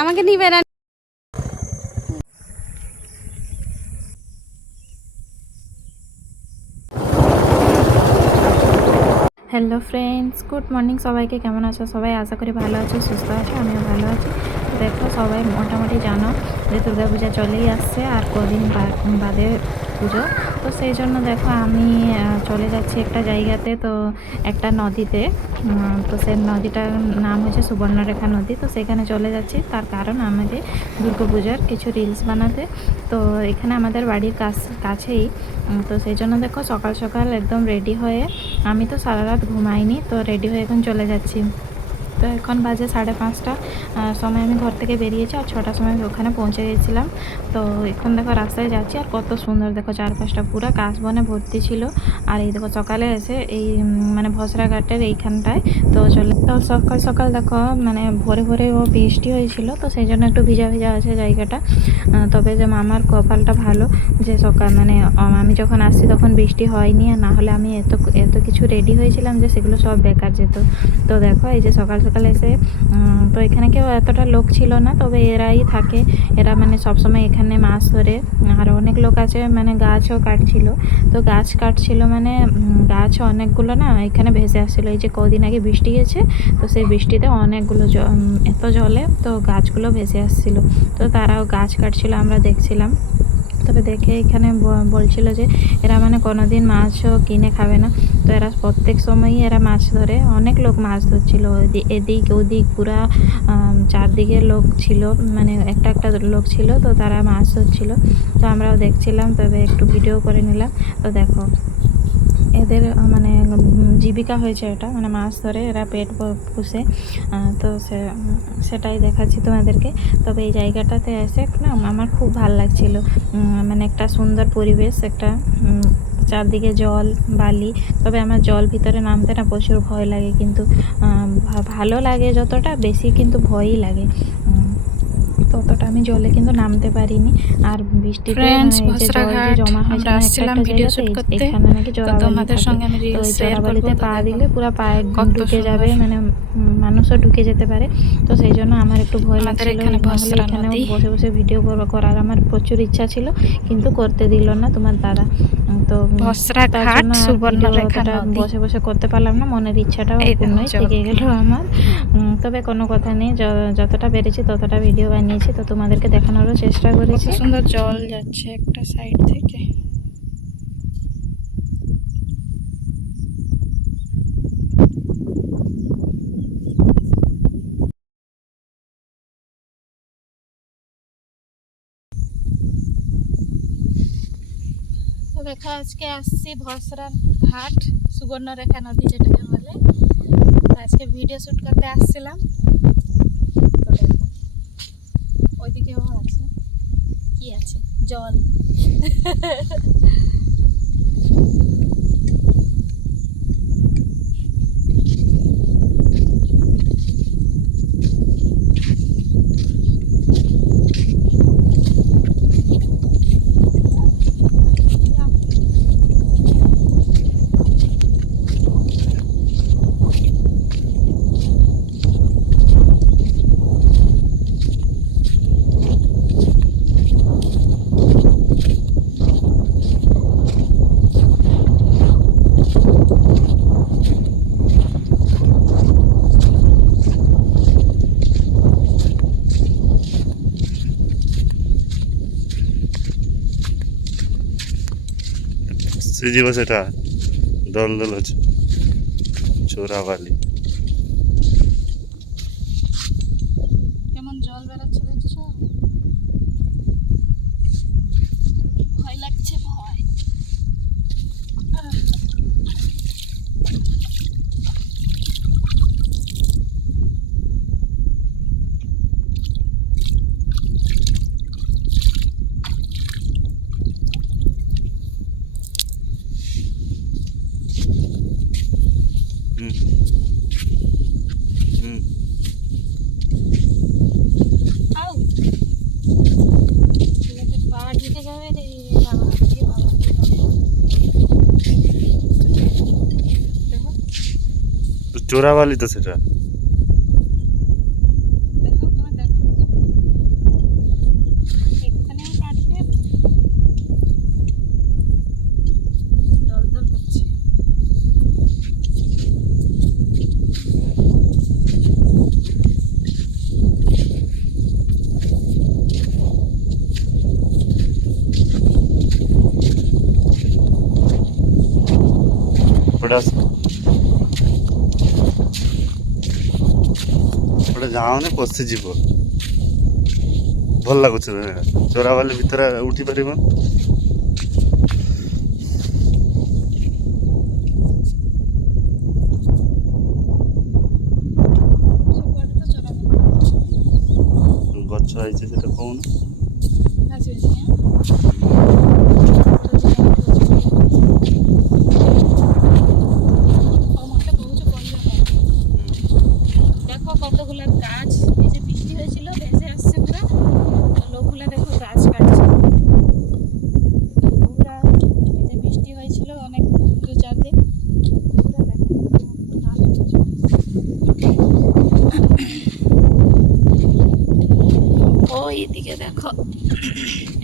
আমাকে নিবে না। হ্যালো ফ্রেন্ডস, গুড মর্নিং সবাইকে। কেমন আছো সবাই? আশা করি ভালো আছো, সুস্থ আছো, আমিও ভালো আছি। দেখো, সবাই মোটামুটি জানো যে দুর্গা পূজা চলেই আসছে আর কদিন বাদে পুজো। তো সেই জন্য দেখো আমি চলে যাচ্ছি একটা জায়গাতে, তো একটা নদীতে। তো সেই নদীটার নাম হচ্ছে সুবর্ণরেখা নদী। তো সেখানে চলে যাচ্ছি। তার কারণ আমাকে দুর্গা পূজার কিছু রিলস বানাতে। তো এখানে আমাদের বাড়ির কাছ, কাছেই। তো সেই জন্য দেখো সকাল সকাল একদম রেডি হয়ে, আমি তো সারা রাত ঘুমাইনি, তো রেডি হয়ে এখন চলে যাচ্ছি। তো এখন বাজে সাড়ে পাঁচটা। সময় আমি ঘর থেকে বেরিয়েছি আর ছটার সময় আমি ওখানে পৌঁছে গেছিলাম। তো এখন দেখো রাস্তায় যাচ্ছি আর কত সুন্দর দেখো চারপাশটা পুরো কাশবনে ভর্তি ছিল। আর এই দেখো সকালে এসে এই মানে ভসরাঘাটের এইখানটায় তো চলে তো সকাল সকাল দেখো মানে ভোরে ভোরে ও বৃষ্টি হয়েছিল তো সেই জন্য একটু ভিজা ভিজা আছে জায়গাটা। তবে যে আমার কপালটা ভালো যে সকাল মানে আমি যখন আসছি তখন বৃষ্টি হয়নি আর না হলে আমি এত এত কিছু রেডি হয়েছিলাম যে সেগুলো সব বেকার যেত। তো দেখো এই যে সকাল সকাল এসে তো এখানে কেউ এতটা লোক ছিল না, তবে এরাই থাকে। এরা মানে সবসময় এখানে মাছ ধরে। আর অনেক লোক আছে মানে গাছও কাটছিল। তো গাছ কাটছিল মানে গাছ অনেকগুলো না এখানে ভেসে আসছিল। এই যে কদিন আগে বৃষ্টি গেছে, তো সেই বৃষ্টিতে অনেকগুলো এত জলে তো গাছগুলো ভেসে আসছিল। তো তারাও গাছ কাটছিল, আমরা দেখছিলাম। তবে দেখে এখানে বলছিল যে এরা মানে কোনোদিন মাছও কিনে খাবে না। তো এরা প্রত্যেক সময়ই এরা মাছ ধরে। অনেক লোক মাছ ধরছিল। এদি- এদিক ওদিক পুরা চারদিকে লোক ছিল। মানে একটা একটা লোক ছিল তো তারা মাছ ধরছিল। তো আমরাও দেখছিলাম, তবে একটু ভিডিও করে নিলাম। তো দেখো, এদের মানে জীবিকা হয়েছে এটা মানে মাছ ধরে এরা পেট পুষে তো সে, সেটাই দেখাচ্ছি তোমাদেরকে। তবে এই জায়গাটাতে এসে না আমার খুব ভালো লাগছিল। মানে একটা সুন্দর পরিবেশ, একটা চারদিকে জল, বালি, তবে আমার জল ভিতরে নামতে না প্রচুর ভয় লাগে। কিন্তু ভালো লাগে যতটা, বেশি কিন্তু ভয়ই লাগে। ততটা আমি জলে কিন্তু নামতে পারিনি আর Friends, মানে জমা। এখানে নাকি। সঙ্গে আমি পা দিলে পুরো পায়ে ঢুকে যাবে মানে মানুষও ঢুকে যেতে পারে তো সেই জন্য আমার একটু ভয় লাগছিল এখানে। বসে বসে ভিডিও করার আমার প্রচুর ইচ্ছা ছিল কিন্তু করতে দিল না তোমার দাদা তো। বসে বসে করতে পারলাম না মনের ইচ্ছাটাও পূর্ণই থেকে গেল আমার। তবে কোনো কথা নেই যতটা পেরেছি ততটা ভিডিও বানিয়েছি তো তোমাদেরকে দেখানোরও চেষ্টা করেছি। সুন্দর জল যাচ্ছে একটা সাইড থেকে। দেখো আজকে আসছি ভসরার ঘাট, সুবর্ণরেখা নদী যেটাকে বলে। আজকে ভিডিও শ্যুট করতে আসছিলাম। দেখো ওইদিকেও আছে। কি আছে? জল। সিজি বাস এটা দল দল হচ্ছে। চোরাবালি। চোরাবালি তো সেটা Gracias. ଗୋଟେ ଯାଉନି ପଶିଯିବ ଭଲ ଲାଗୁଛି ଚୋରା ବାଲି ଭିତରେ ଉଠିପାରିବ ଗଛ ହେଇଛି ସେଟା କହୁନୁ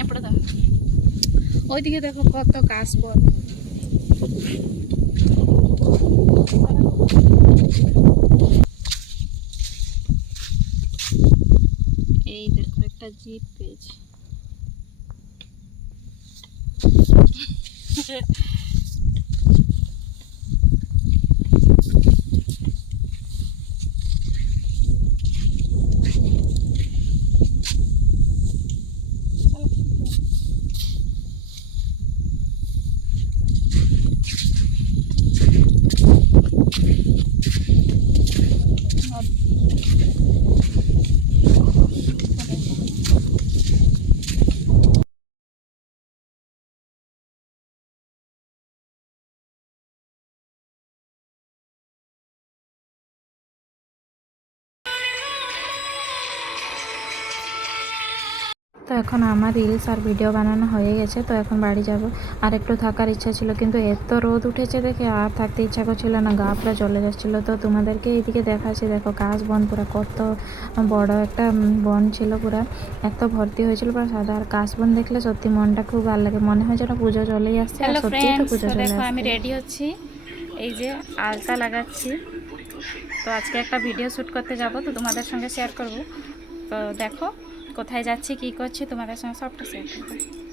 এপটে দেখো ওইদিকে দেখো কত গাছ বল এই দেখো একটা জিপ পেয়েছি। তো এখন আমার রিলস আর ভিডিও বানানো হয়ে গেছে তো এখন বাড়ি যাব। আর একটু থাকার ইচ্ছা ছিল কিন্তু এত রোদ উঠেছে দেখে আর থাকতে ইচ্ছা করছিল না গা পুরো জ্বলে যাচ্ছিল। তো তোমাদেরকে এইদিকে দেখাচ্ছি দেখো কাশ বন পুরো কত বড় একটা বন ছিল পুরো। এত ভর্তি হয়েছিল পুরো সাদা। আর কাশ বন দেখলে সত্যি মনটা খুব ভালো লাগে। মনে হয় যেন পুজো চলেই আসছে আর তো পুজো চলে দেখো আমি রেডি হচ্ছি। এই যে আলতা লাগাচ্ছি। তো আজকে একটা ভিডিও শ্যুট করতে যাব তো তোমাদের সঙ্গে শেয়ার করব। তো দেখো কোথায় যাচ্ছি, কি করছি, তোমাদের সঙ্গে সবটা শেয়ার করব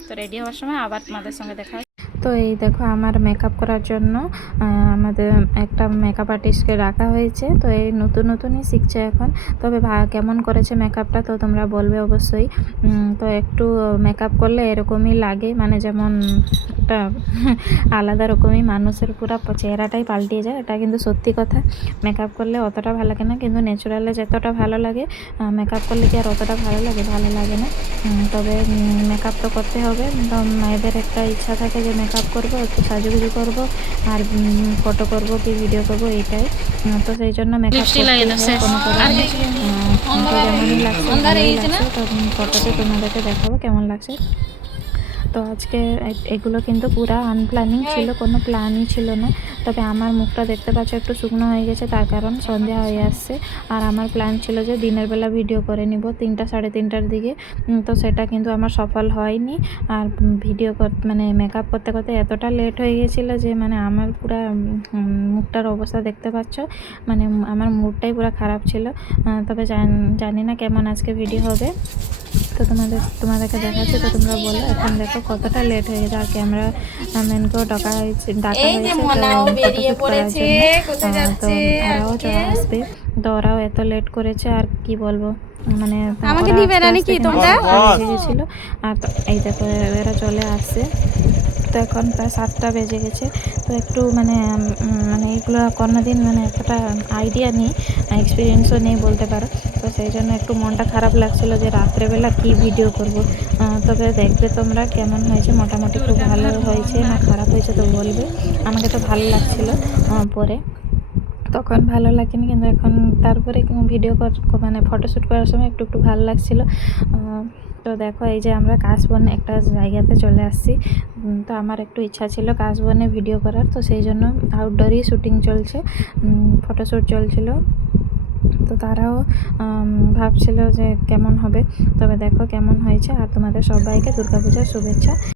তো রেডি হওয়ার সময় আবার তোমাদের সঙ্গে দেখা। তো এই দেখো আমার মেকআপ করার জন্য আমাদের একটা মেকআপ আর্টিস্টকে রাখা হয়েছে। তো এই নতুন নতুনই শিখছে এখন। তবে কেমন করেছে মেকআপটা তো তোমরা বলবে অবশ্যই। তো একটু মেকআপ করলে এরকমই লাগে। মানে যেমন একটা আলাদা রকমই মানুষের পুরো চেহারাটাই পাল্টিয়ে যায়। এটা কিন্তু সত্যি কথা। মেকআপ করলে অতটা ভালো লাগে না। কিন্তু ন্যাচারালে যতটা ভালো লাগে মেকআপ করলে কি আর অতটা ভালো লাগে? ভালো লাগে না। তবে মেকআপ তো করতে হবে। তো মেয়েদের একটা ইচ্ছা থাকে যে মেকআপ করব একটু সাজুগুজু করব আর ফটো করব কি ভিডিও করব এইটাই। তো সেই জন্য যেমনই লাগছে ফটোতে তোমাদেরকে দেখাবো কেমন লাগছে। তো আজকে এগুলো কিন্তু পুরা আনপ্ল্যানিং ছিল কোনো প্ল্যানই ছিল না। তবে আমার মুখটা দেখতে পাচ্ছ একটু শুকনো হয়ে গেছে তার কারণ সন্ধ্যা হয়ে আসছে। আর আমার প্ল্যান ছিল যে দিনের বেলা ভিডিও করে নিব তিনটা সাড়ে তিনটার দিকে। তো সেটা কিন্তু আমার সফল হয়নি। আর ভিডিও করতে মানে মেকআপ করতে করতে এতটা লেট হয়ে গেছিল যে মানে আমার পুরা মুখটার অবস্থা দেখতে পাচ্ছ মানে আমার মুডটাই পুরো খারাপ ছিল। তবে জানি না কেমন আজকে ভিডিও হবে। তো তোমাদের তোমাদেরকে দেখাচ্ছি তো তোমরা বলো এখন দেখো কতটা লেট হয়ে গেছে আর ক্যামেরা ম্যানকেও ডাকা হয়েছে ডাকা হয়েছে তো ওরাও চলে আসবে। তো ওরাও এত লেট করেছে আর কি বলব? মানে আমাকে দিবে নিবে না নাকি তোমরা? গেছিল আর তো এই দেখো এরা চলে আসছে। তো এখন প্রায় সাতটা বেজে গেছে। তো একটু মানে মানে এইগুলো কোনোদিন মানে এতটা আইডিয়া নেই এক্সপিরিয়েন্সও নেই বলতে পারো। তো সেই জন্য একটু মনটা খারাপ লাগছিল যে রাত্রেবেলা কি ভিডিও করব। তবে দেখবে তোমরা কেমন হয়েছে, মোটামুটি খুব ভালো হয়েছে, না খারাপ হয়েছে তো বলবে। আমাকে তো ভালো লাগছিল পরে। তখন ভালো লাগেনি, কিন্তু এখন তারপরে ভিডিও মানে ফটোশ্যুট করার সময় একটু একটু ভালো লাগছিল। তো দেখো, এই যে আমরা কাশবন একটা জায়গাতে চলে আসছি। তো আমার একটু ইচ্ছা ছিল কাশবনে ভিডিও করার, তো সেই জন্য আউটডোরই শ্যুটিং চলছে ফটোশ্যুট চলছিল। তো তারাও ভাবছিল যে কেমন হবে। তবে দেখো কেমন হয়েছে, আর তোমাদের সবাইকে দুর্গাপূজার শুভেচ্ছা।